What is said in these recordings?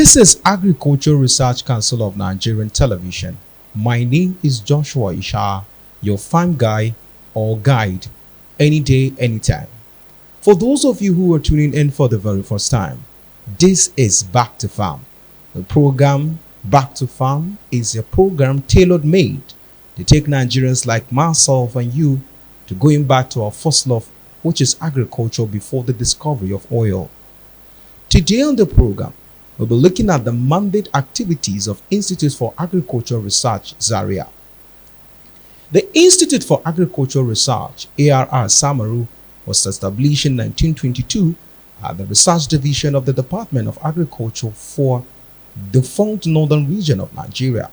This is Agricultural Research Council of Nigerian Television. My name is Joshua Isha, your farm guy or guide, any day, anytime. For those of you who are tuning in for the very first time, this is Back to Farm. The program Back to Farm is a program tailored made to take Nigerians like myself and you to going back to our first love, which is agriculture before the discovery of oil. Today on the program, we'll be looking at the mandate activities of Institute for Agricultural Research, Zaria. The Institute for Agricultural Research, ARR Samaru, was established in 1922 at the Research Division of the Department of Agriculture for the defunct northern region of Nigeria.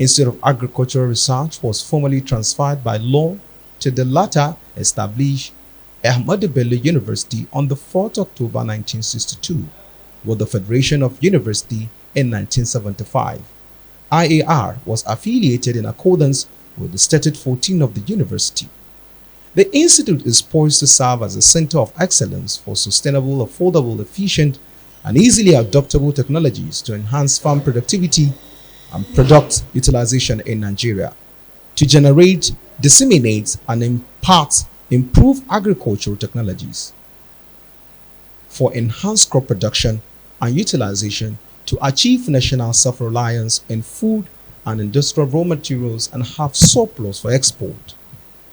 Institute of Agricultural Research was formally transferred by law to the latter established Ahmadu Bello University on the 4th October 1962, with the Federation of University in 1975. IAR was affiliated in accordance with the Statute 14 of the university. The institute is poised to serve as a center of excellence for sustainable, affordable, efficient, and easily adoptable technologies to enhance farm productivity and product utilization in Nigeria, to generate, disseminate, and impart improved agricultural technologies for enhanced crop production and utilization, to achieve national self-reliance in food and industrial raw materials and have surplus for export.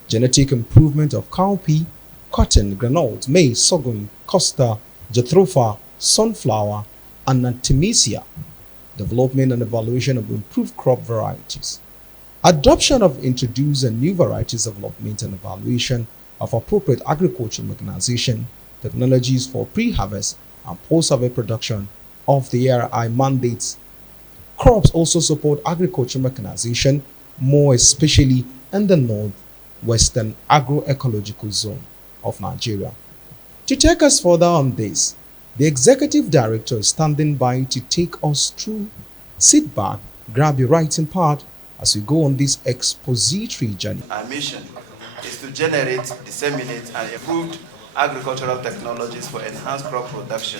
Genetic improvement of cowpea, cotton, granola, maize, sorghum, costa, jatropha, sunflower, and artemisia. Development and evaluation of improved crop varieties. Adoption of introduced and new varieties, development and evaluation of appropriate agricultural mechanization technologies for pre-harvest and post-harvest production of the ARI mandates. Crops also support agricultural mechanization, more especially in the northwestern agroecological zone of Nigeria. To take us further on this, the executive director is standing by to take us through. Sit back, grab your writing pad as we go on this expository journey. Our mission is to generate, disseminate, and improve agricultural technologies for enhanced crop production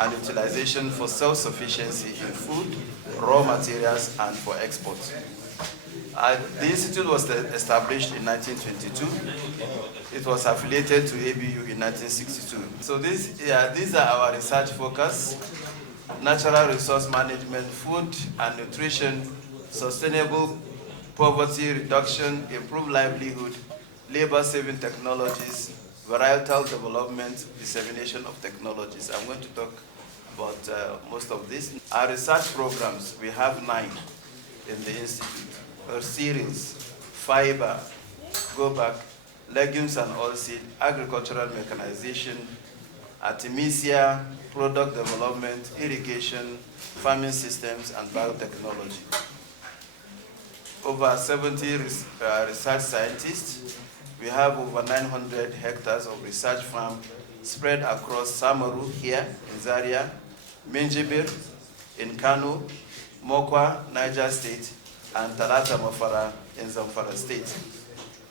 and utilization for self-sufficiency in food, raw materials, and for export. The institute was established in 1922. It was affiliated to ABU in 1962. So these are our research focus: natural resource management, food and nutrition, sustainable poverty reduction, improved livelihood, labor-saving technologies, varietal development, dissemination of technologies. I'm going to talk about most of this. Our research programs, we have 9 in the institute. Cereals, fiber, go back, legumes and oilseed, agricultural mechanization, artemisia, product development, irrigation, farming systems, and biotechnology. Over 70 research scientists. We have over 900 hectares of research farm spread across Samaru here in Zaria, Minjibir in Kano, Mokwa, Niger State, and Talata Mafara in Zamfara State.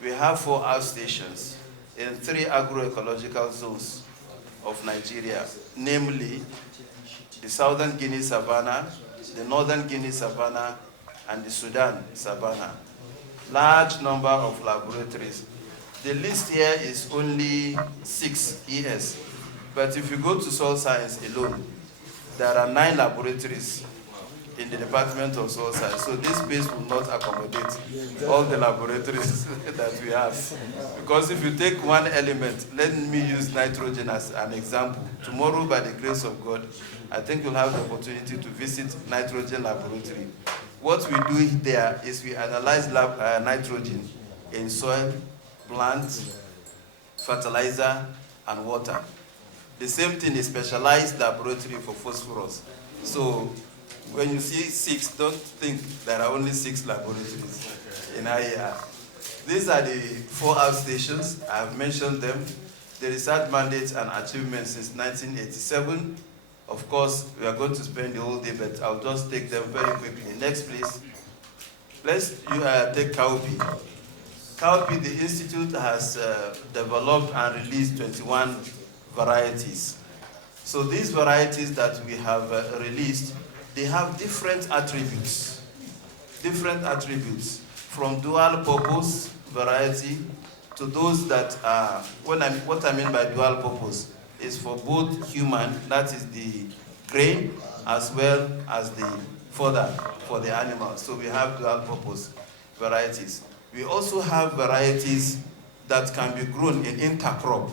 We have 4 outstations in 3 agroecological zones of Nigeria, namely the Southern Guinea Savannah, the Northern Guinea Savannah, and the Sudan Savannah. Large number of laboratories. The list here is only 6 ES, but if you go to soil science alone, there are 9 laboratories in the Department of Soil Science. So this space will not accommodate all the laboratories that we have. Because if you take one element, let me use nitrogen as an example. Tomorrow, by the grace of God, I think you'll have the opportunity to visit nitrogen laboratory. What we do there is we analyze nitrogen in soil, plants, fertilizer, and water. The same thing is specialized laboratory for phosphorus. So when you see 6, don't think there are only 6 laboratories in IAR. These are the 4 outstations. I have mentioned them. The research mandates and achievements since 1987. Of course, we are going to spend the whole day, but I'll just take them very quickly. Next, please. Let's take cowpea. Cowpea, the institute has developed and released 21 varieties. So these varieties that we have released, they have different attributes, from dual purpose variety to those that are, what I mean by dual purpose is for both human, that is the grain, as well as the fodder for the animals. So we have dual purpose varieties. We also have varieties that can be grown in intercrop,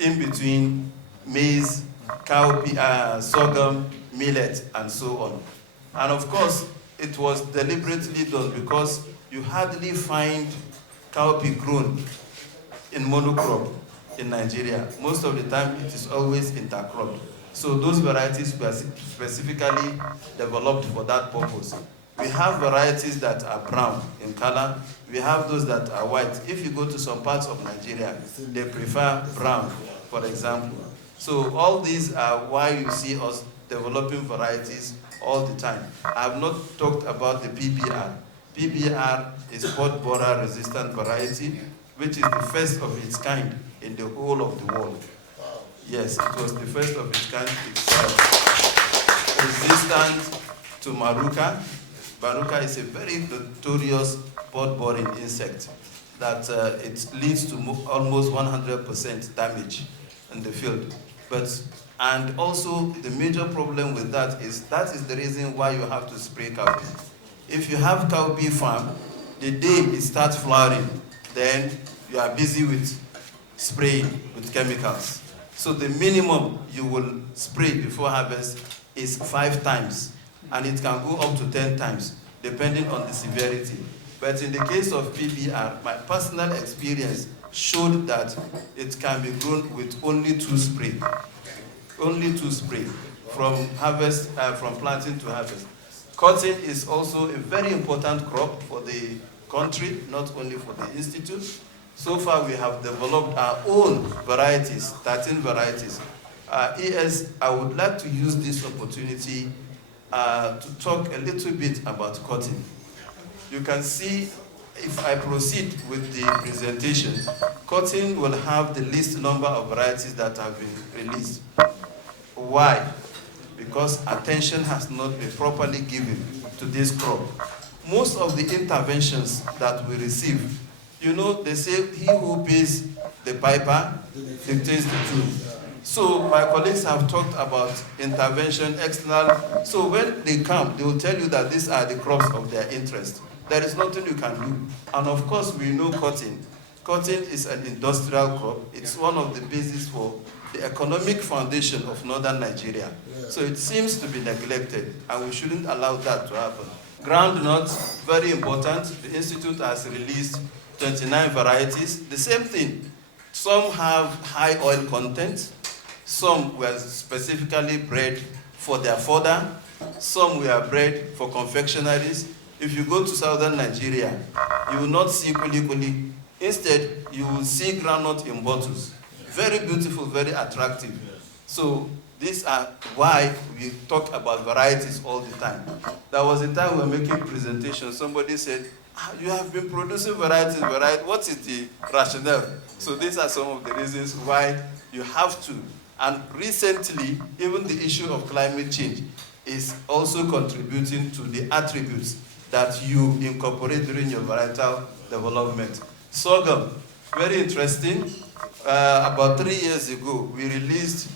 in between maize, cowpea, sorghum, millet, and so on. And of course, it was deliberately done because you hardly find cowpea grown in monocrop in Nigeria. Most of the time, it is always intercropped. So those varieties were specifically developed for that purpose. We have varieties that are brown in color. We have those that are white. If you go to some parts of Nigeria, they prefer brown, for example. So all these are why you see us developing varieties all the time. I have not talked about the PBR. PBR is pod borer resistant variety, which is the first of its kind in the whole of the world. Yes, it was the first of its kind. It's resistant to maruca. Maruca is a very notorious pod-boring insect that it leads to almost 100% damage in the field. And also the major problem with that is the reason why you have to spray cowpea. If you have cowpea farm, the day it starts flowering, then you are busy with spraying with chemicals. So the minimum you will spray before harvest is 5 times, and it can go up to 10 times, depending on the severity. But in the case of PBR, my personal experience showed that it can be grown with only 2 spray. Only 2 spray from harvest, from planting to harvest. Cotton is also a very important crop for the country, not only for the institute. So far, we have developed our own varieties, 13 varieties. ES, I would like to use this opportunity to talk a little bit about cotton. You can see, if I proceed with the presentation, cotton will have the least number of varieties that have been released. Why? Because attention has not been properly given to this crop. Most of the interventions that we receive, you know, they say he who pays the piper dictates the tune. So my colleagues have talked about intervention, external. So when they come, they will tell you that these are the crops of their interest. There is nothing you can do. And of course, we know cotton. Cotton is an industrial crop. It's one of the bases for the economic foundation of northern Nigeria. So it seems to be neglected, and we shouldn't allow that to happen. Groundnuts, very important. The Institute has released 29 varieties. The same thing. Some have high oil content. Some were specifically bred for their fodder. Some were bred for confectionaries. If you go to southern Nigeria, you will not see kuli. Instead, you will see groundnut in bottles. Very beautiful, very attractive. So these are why we talk about varieties all the time. There was a time we were making presentations, somebody said, you have been producing varieties, what is the rationale? So these are some of the reasons why you have to. And recently, even the issue of climate change is also contributing to the attributes that you incorporate during your varietal development. Sorghum, very interesting. About 3 years ago, we released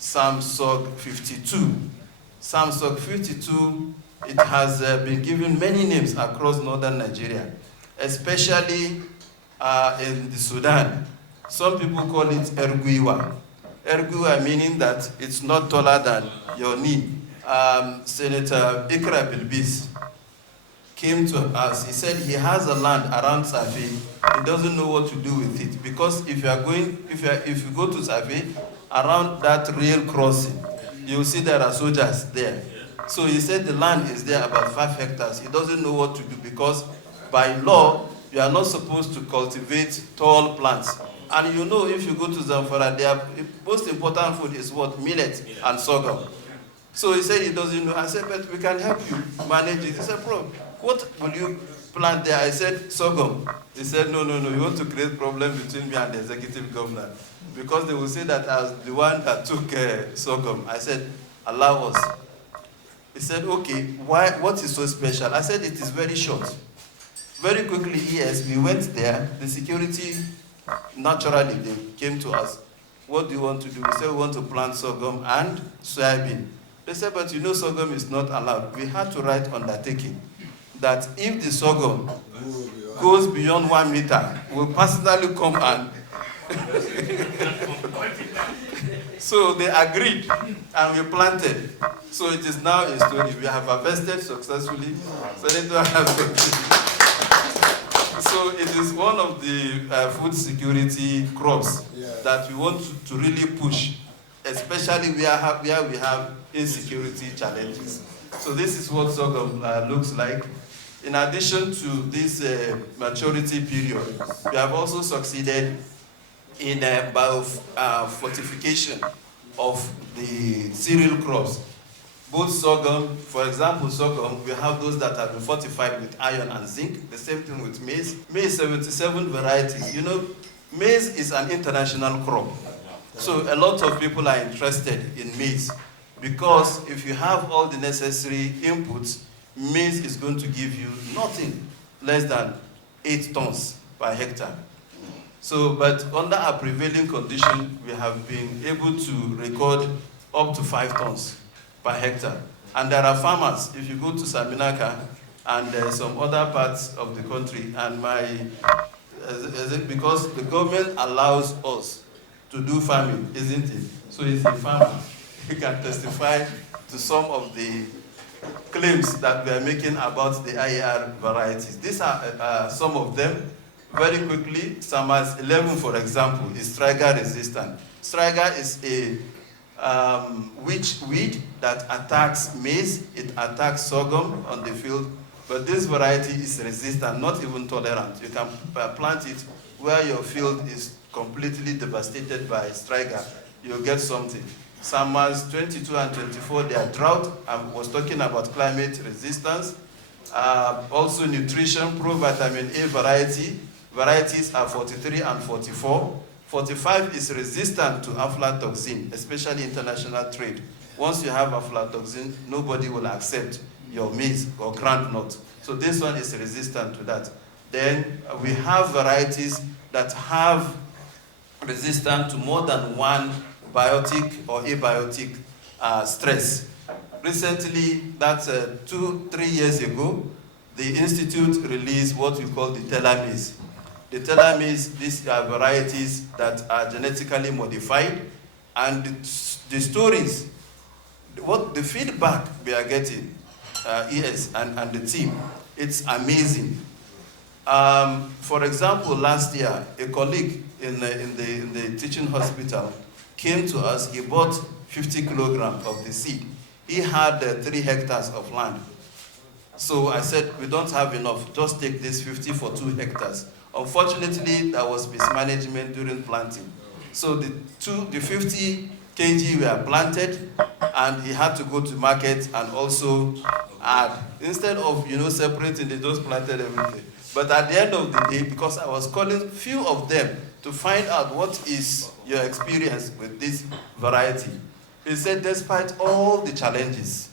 Samsung 52. Samsung 52, it has been given many names across northern Nigeria, especially in the Sudan. Some people call it Erguiwa. Erguiwa meaning that it's not taller than your knee. Senator Ikra Bilbis came to us. He said he has a land around Safi. He doesn't know what to do with it because if you go to Safi, around that rail crossing, you'll see there are soldiers there. So he said the land is there about 5 hectares. He doesn't know what to do because by law, you are not supposed to cultivate tall plants. And you know, if you go to Zamfara, their most important food is what? Millet and sorghum. So he said he doesn't know. I said, but we can help you manage it. He said, bro, what will you plant there? I said, sorghum. He said, no, you want to create problem between me and the executive governor. Because they will say that I was the one that took sorghum. I said, allow us. He said, okay, why? What is so special? I said, it is very short. Very quickly, yes, we went there. The security, naturally, they came to us. What do you want to do? We said, we want to plant sorghum and soybean. They said, but you know sorghum is not allowed. We had to write undertaking that if the sorghum goes beyond 1 meter, we'll personally come and... So they agreed, and we planted. So it is now a story. We have harvested successfully. So it is one of the food security crops that we want to really push, especially where we have insecurity challenges. So this is what sorghum looks like. In addition to this maturity period, we have also succeeded in fortification of the cereal crops. Both sorghum, for example, sorghum, we have those that have been fortified with iron and zinc. The same thing with maize. Maize, 77 varieties. You know, maize is an international crop. So a lot of people are interested in maize because if you have all the necessary inputs, maize is going to give you nothing less than 8 tons per hectare. So, but under a prevailing condition, we have been able to record up to 5 tons per hectare. And there are farmers, if you go to Saminaka and some other parts of the country, and because the government allows us to do farming, isn't it? So he's a farmer. He can testify to some of the claims that we are making about the IAR varieties. These are some of them. Very quickly, Samas 11, for example, is striga resistant. Striga is a weed that attacks maize, it attacks sorghum on the field, but this variety is resistant, not even tolerant. You can plant it where your field is completely devastated by striga, you'll get something. Samas 22 and 24, they are drought. I was talking about climate resistance. Also nutrition, provitamin A varieties are 43 and 44. 45 is resistant to aflatoxin, especially international trade. Once you have aflatoxin, nobody will accept your maize or groundnut. So this one is resistant to that. Then we have varieties that have resistant to more than one biotic or abiotic stress. Recently, that's 2-3 years ago, the Institute released what we call the telomeres. The telomeres, these are varieties that are genetically modified, and the stories, what the feedback we are getting, ES and the team, it's amazing. For example, last year, a colleague in the teaching hospital came to us. He bought 50 kilograms of the seed. He had 3 hectares of land. So I said, we don't have enough. Just take this 50 for 2 hectares. Unfortunately, there was mismanagement during planting. So the 50 kg were planted, and he had to go to market and also add. Instead of separating, they just planted everything. But at the end of the day, because I was calling few of them to find out what is your experience with this variety, he said, despite all the challenges,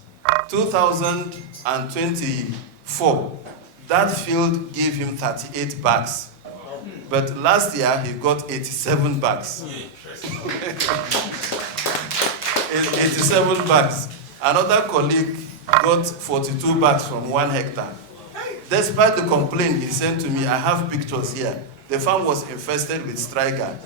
2024, that field gave him 38 bags. But last year, he got 87 bags. 87 bags. Another colleague got 42 bags from 1 hectare. Despite the complaint he sent to me, I have pictures here. The farm was infested with striga.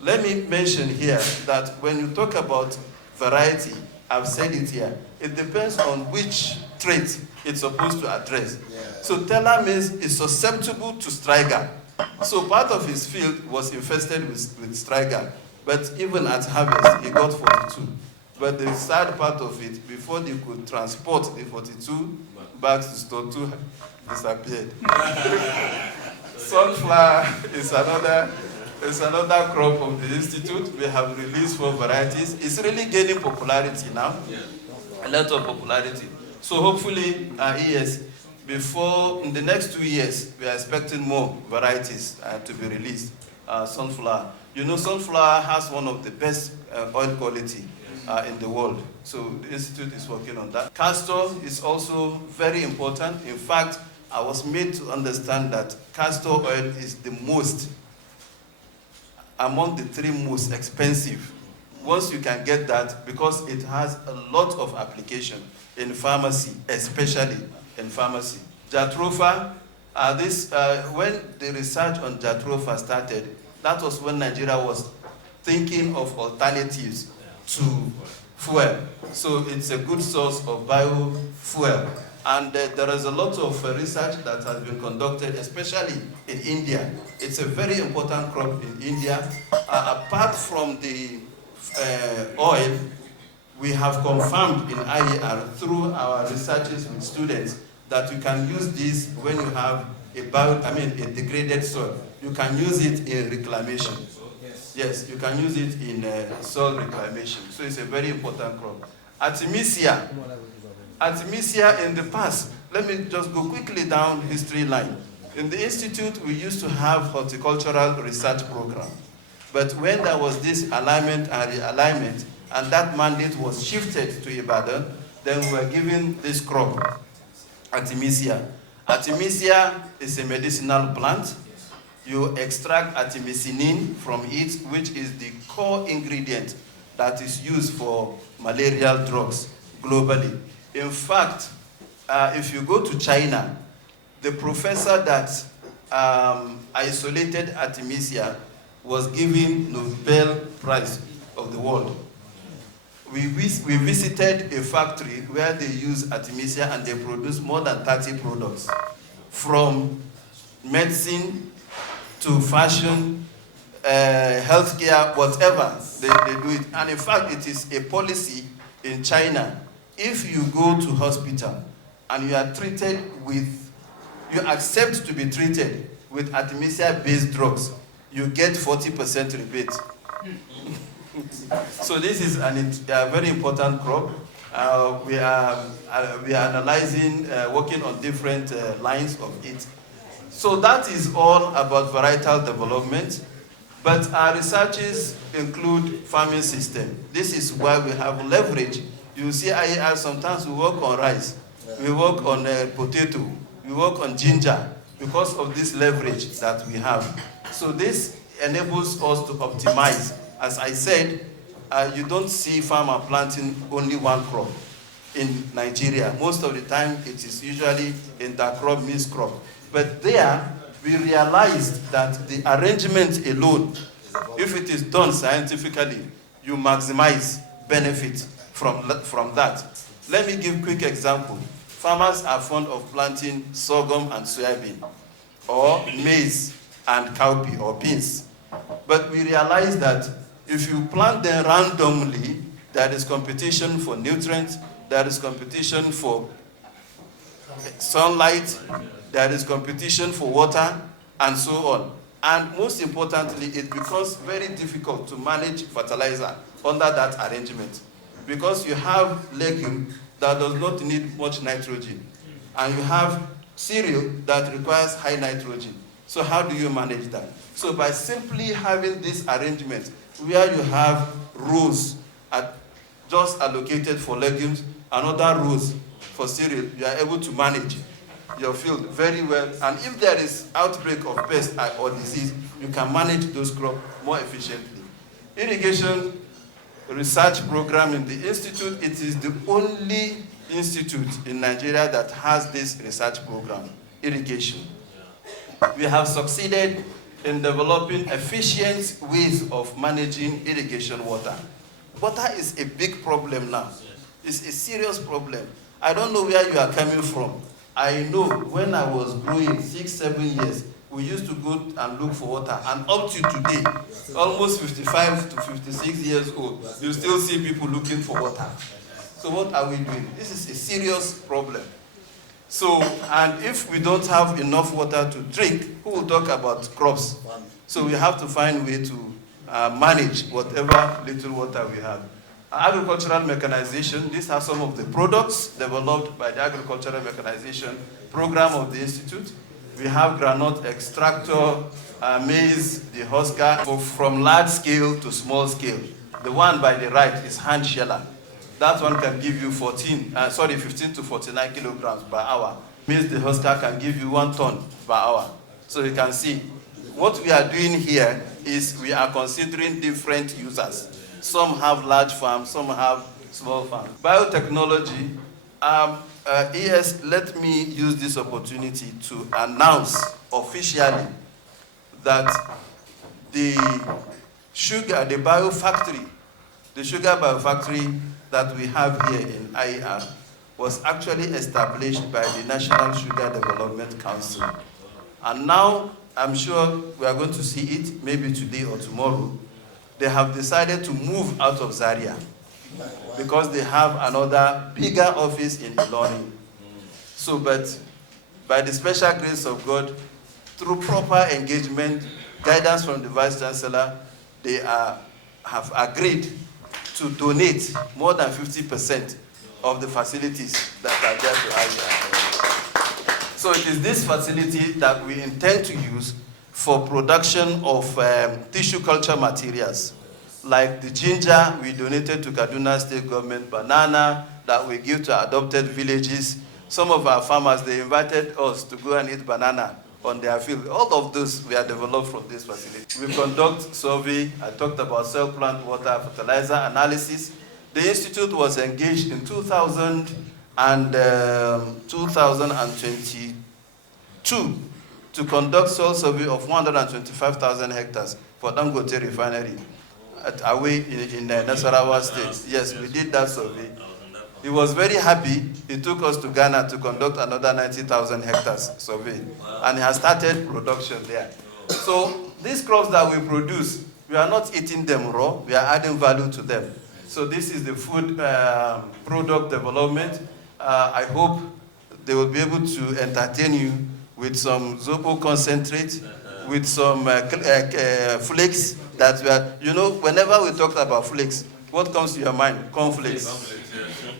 Let me mention here that when you talk about variety, I've said it here, it depends on which trait it's supposed to address. So telomeres is susceptible to striga. So part of his field was infested with striga, but even at harvest, he got 42. But the sad part of it, before they could transport the 42 bags to store 2, disappeared. Sunflower is another crop of the Institute. We have released 4 varieties. It's really gaining popularity now, a lot of popularity. So hopefully, yes, Before, in the next 2 years, we are expecting more varieties to be released. Sunflower. You know, sunflower has one of the best oil quality in the world. So the Institute is working on that. Castor is also very important. In fact, I was made to understand that castor oil is the most, among the 3 most expensive. Once you can get that, because it has a lot of application in pharmacy, especially in pharmacy. Jatropha, when the research on Jatropha started, that was when Nigeria was thinking of alternatives to fuel. So it's a good source of biofuel. And there is a lot of research that has been conducted, especially in India. It's a very important crop in India. Apart from the oil, we have confirmed in IER through our researches with students that you can use this when you have a degraded soil. You can use it in reclamation. Yes, you can use it in soil reclamation. So it's a very important crop. Artemisia. Artemisia in the past, let me just go quickly down history line. In the Institute, we used to have horticultural research program. But when there was this alignment and realignment, and that mandate was shifted to Ibadan, then we were given this crop, Artemisia. Artemisia is a medicinal plant. You extract artemisinin from it, which is the core ingredient that is used for malarial drugs globally. In fact, if you go to China, the professor that isolated Artemisia was given Nobel Prize of the world. We visited a factory where they use Artemisia and they produce more than 30 products, from medicine to fashion, healthcare, whatever, they do it. And in fact, it is a policy in China. If you go to hospital and you are treated with, you accept to be treated with Artemisia-based drugs, you get 40% rebate. So this is a very important crop. We are analyzing, working on different lines of it. So that is all about varietal development. But our researches include farming system. This is why we have leverage. You see, sometimes we work on rice, we work on potato, we work on ginger, because of this leverage that we have. So this enables us to optimize. As I said, you don't see farmer planting only one crop in Nigeria. Most of the time, it is usually intercrop, mixed crop. But there, we realized that the arrangement alone, if it is done scientifically, you maximize benefit from that. Let me give a quick example. Farmers are fond of planting sorghum and soybean, or maize and cowpea or beans. But we realize that if you plant them randomly, there is competition for nutrients, there is competition for sunlight, there is competition for water, and so on. And most importantly, it becomes very difficult to manage fertilizer under that arrangement, because you have legume that does not need much nitrogen, and you have cereal that requires high nitrogen. So how do you manage that? So by simply having this arrangement, where you have rows just allocated for legumes and other rows for cereal, you are able to manage your field very well. And if there is outbreak of pest or disease, you can manage those crops more efficiently. Irrigation research program in the Institute, it is the only institute in Nigeria that has this research program, irrigation. We have succeeded in developing efficient ways of managing irrigation water. Water is a big problem now. It's a serious problem. I don't know where you are coming from. I know when I was growing 6, 7 years, we used to go and look for water. And up to today, almost 55 to 56 years old, you still see people looking for water. So what are we doing? This is a serious problem. So, and if we don't have enough water to drink, who will talk about crops? So we have to find a way to manage whatever little water we have. Agricultural mechanization, these are some of the products developed by the Agricultural Mechanization Program of the Institute. We have granite extractor, maize, the husker, from large scale to small scale. The one by the right is hand sheller. That one can give you 15 to 49 kilograms per hour. Maize, the husker can give you 1 ton per hour. So you can see, what we are doing here is we are considering different users. Some have large farms, some have small farms. Biotechnology, yes, let me use this opportunity to announce officially that the sugar biofactory that we have here in IER was actually established by the National Sugar Development Council. And now, I'm sure we are going to see it, maybe today or tomorrow. They have decided to move out of Zaria because they have another bigger office in Ilorin. So, but by the special grace of God, through proper engagement, guidance from the Vice Chancellor, they have agreed to donate more than 50% of the facilities that are there to IER. So it is this facility that we intend to use for production of tissue culture materials. Like the ginger we donated to Kaduna State Government, banana that we give to adopted villages. Some of our farmers, they invited us to go and eat banana on their field. All of those were developed from this facility. We conduct survey. I talked about soil, plant, water, fertilizer analysis. The institute was engaged in 2022 to conduct soil survey of 125,000 hectares for Dangote refinery away in Nasarawa State. Yes, we did that survey. He was very happy. He took us to Ghana to conduct another 90,000 hectares survey. And he has started production there. So these crops that we produce, we are not eating them raw. We are adding value to them. So this is the food product development. I hope they will be able to entertain you with some Zopo concentrate, with some flakes that we are, whenever we talk about flakes, what comes to your mind? Cornflakes.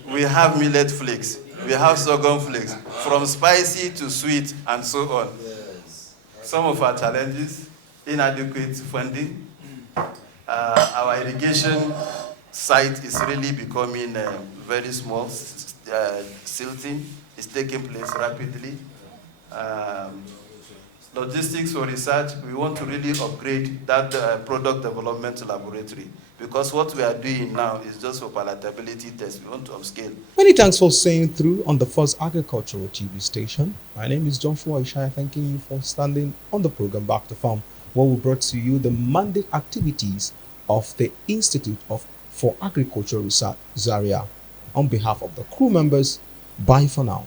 We have millet flakes. We have sorghum flakes, from spicy to sweet and so on. Some of our challenges, inadequate funding. Our irrigation site is really becoming very small. Silting is taking place rapidly. Logistics for research, we want to really upgrade that product development laboratory, because what we are doing now is just for palatability tests. We want to upscale. Many thanks for staying through on the first agricultural TV station. My name is Joshua Ishaya, thanking you for standing on the program Back to Farm, where we brought to you the mandate activities of the Institute for Agricultural Research, Zaria. On behalf of the crew members, bye for now.